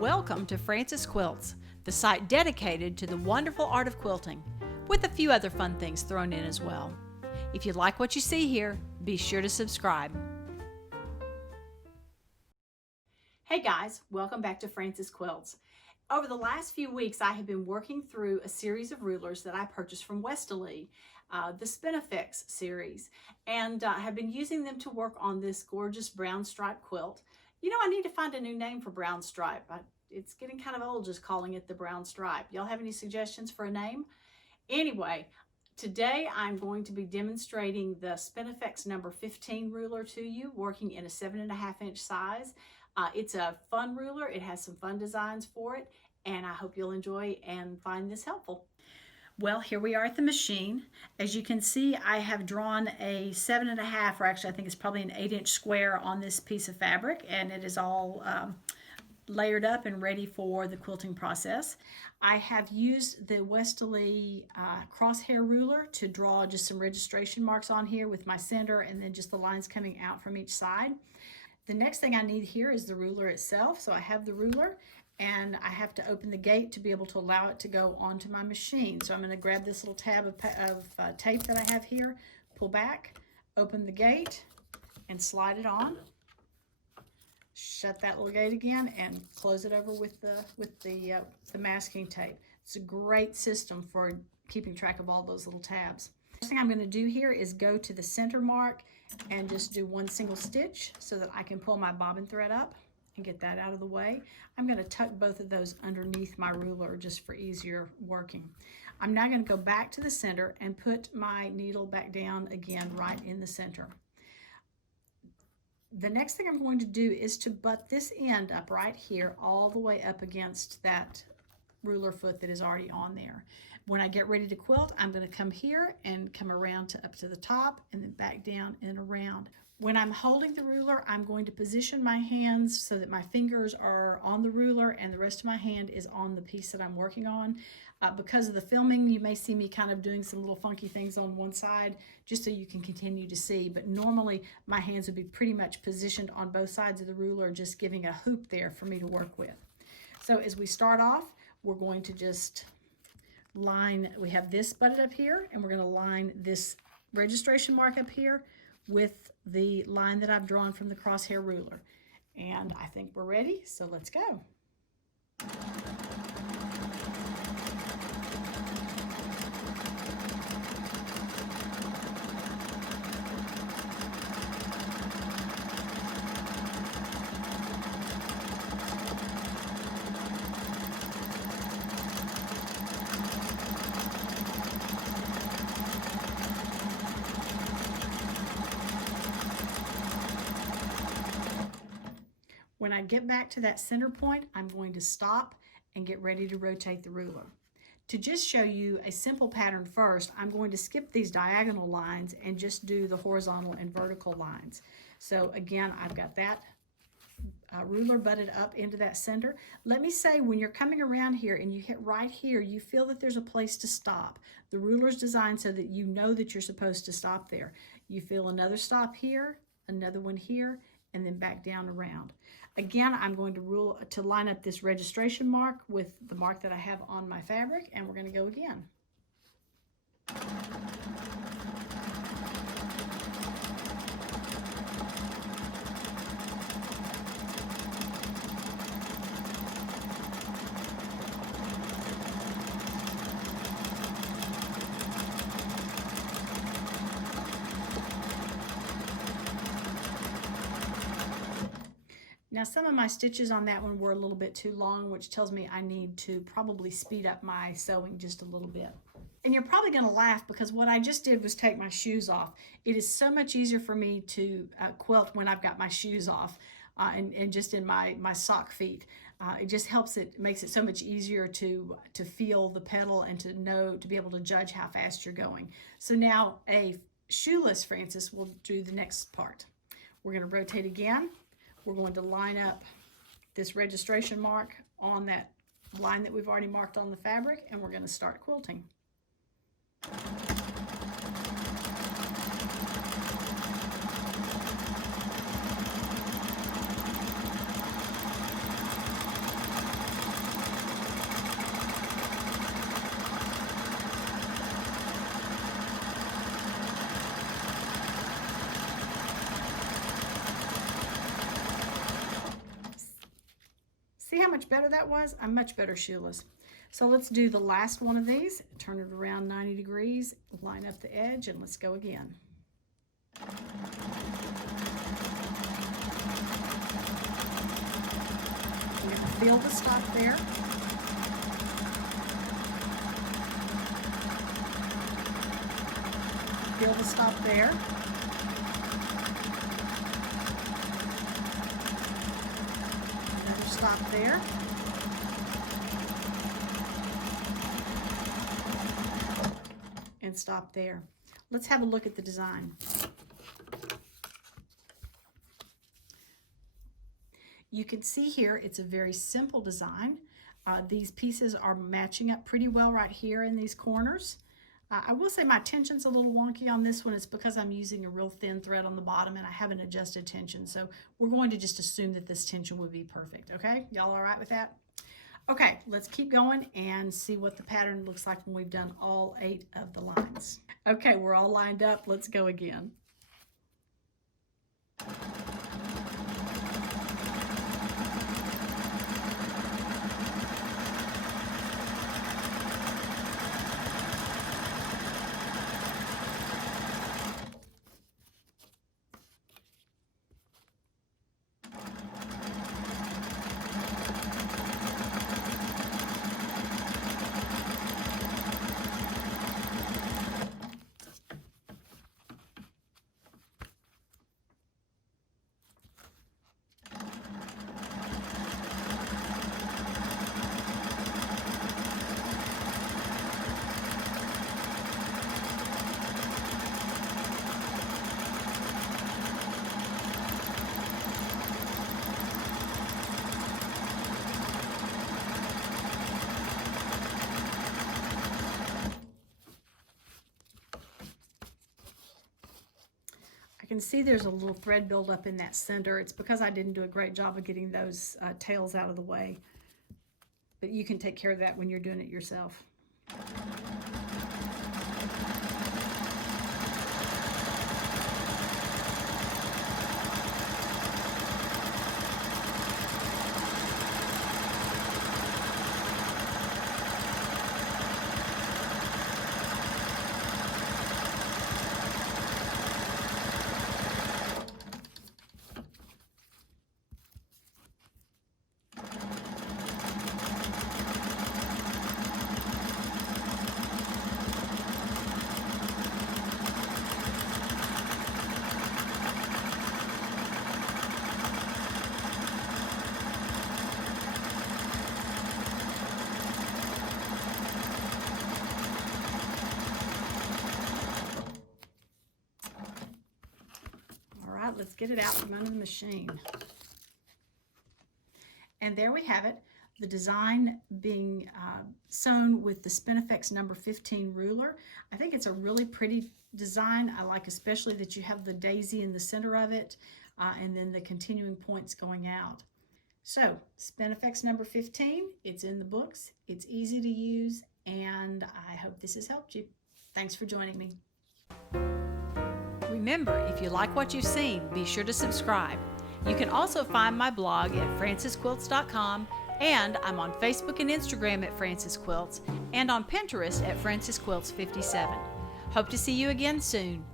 Welcome to Frances Quilts, the site dedicated to the wonderful art of quilting, with a few other fun things thrown in as well. If you like what you see here, be sure to subscribe. Hey guys, welcome back to Frances Quilts. Over the last few weeks, I have been working through a series of rulers that I purchased from Westalee, the Spin-e-Fex series, and I have been using them to work on this gorgeous brown stripe quilt. You know, I need to find a new name for brown stripe. It's getting kind of old just calling it the brown stripe. Y'all have any suggestions for a name? Anyway, today I'm going to be demonstrating the Spin-e-Fex number 15 ruler to you, working in a 7.5 inch size. It's a fun ruler. It has some fun designs for it, and I hope you'll enjoy and find this helpful. Well, here we are at the machine. As you can see, I have drawn a 7.5, or actually I think it's probably an 8 inch square on this piece of fabric, and it is all layered up and ready for the quilting process. I have used the Westalee crosshair ruler to draw just some registration marks on here with my center and then just the lines coming out from each side. The next thing I need here is the ruler itself. So I have the ruler and I have to open the gate to be able to allow it to go onto my machine. So I'm going to grab this little tab of tape that I have here, pull back, open the gate, and slide it on. Shut that little gate again and close it over with the masking tape. It's a great system for keeping track of all those little tabs. First thing I'm going to do here is go to the center mark and just do one single stitch so that I can pull my bobbin thread up and get that out of the way. I'm going to tuck both of those underneath my ruler just for easier working. I'm now going to go back to the center and put my needle back down again right in the center. The next thing I'm going to do is to butt this end up right here all the way up against that ruler foot that is already on there. When I get ready to quilt, I'm going to come here and come around up to the top and then back down and around. When I'm holding the ruler, I'm going to position my hands so that my fingers are on the ruler and the rest of my hand is on the piece that I'm working on. Because of the filming, you may see me kind of doing some little funky things on one side just so you can continue to see. But normally, my hands would be pretty much positioned on both sides of the ruler, just giving a hoop there for me to work with. So as we start off, we're going to just line, we have this butted up here, and we're going to line this registration mark up here with the line that I've drawn from the crosshair ruler. And I think we're ready, so let's go. When I get back to that center point, I'm going to stop and get ready to rotate the ruler. To just show you a simple pattern first, I'm going to skip these diagonal lines and just do the horizontal and vertical lines. So again, I've got that ruler butted up into that center. Let me say, when you're coming around here and you hit right here, you feel that there's a place to stop. The ruler's designed so that you know that you're supposed to stop there. You feel another stop here, another one here, and then back down around. Again, I'm going to line up this registration mark with the mark that I have on my fabric, and we're going to go again. Now, some of my stitches on that one were a little bit too long, which tells me I need to probably speed up my sewing just a little bit. And you're probably going to laugh because what I just did was take my shoes off. It is so much easier for me to quilt when I've got my shoes off and just in my sock feet. It just helps, it makes it so much easier to feel the pedal and to be able to judge how fast you're going. So now a shoeless Frances will do the next part. We're going to rotate again. We're going to line up this registration mark on that line that we've already marked on the fabric, and we're going to start quilting. how much better that was? I'm much better shoeless. So let's do the last one of these. Turn it around 90 degrees, line up the edge, and let's go again. You're going to feel the stop there. Feel the stop there. Another stop there. And stop there. Let's have a look at the design. You can see here it's a very simple design. These pieces are matching up pretty well right here in these corners. I will say my tension's a little wonky on this one. It's because I'm using a real thin thread on the bottom and I haven't adjusted tension. So we're going to just assume that this tension would be perfect. Okay, y'all all right with that? Okay, let's keep going and see what the pattern looks like when we've done all 8 of the lines. Okay, we're all lined up. Let's go again. I can see there's a little thread buildup in that center. It's because I didn't do a great job of getting those tails out of the way. But you can take care of that when you're doing it yourself. Let's get it out from under the machine. And there we have it, the design being sewn with the Spin-e-Fex number 15 ruler. I think it's a really pretty design. I like especially that you have the daisy in the center of it and then the continuing points going out. So Spin-e-Fex number 15, it's in the books, it's easy to use, and I hope this has helped you. Thanks for joining me. Remember, if you like what you've seen, be sure to subscribe. You can also find my blog at francisquilts.com, and I'm on Facebook and Instagram at Francis Quilts, and on Pinterest at Francis Quilts 57. Hope to see you again soon.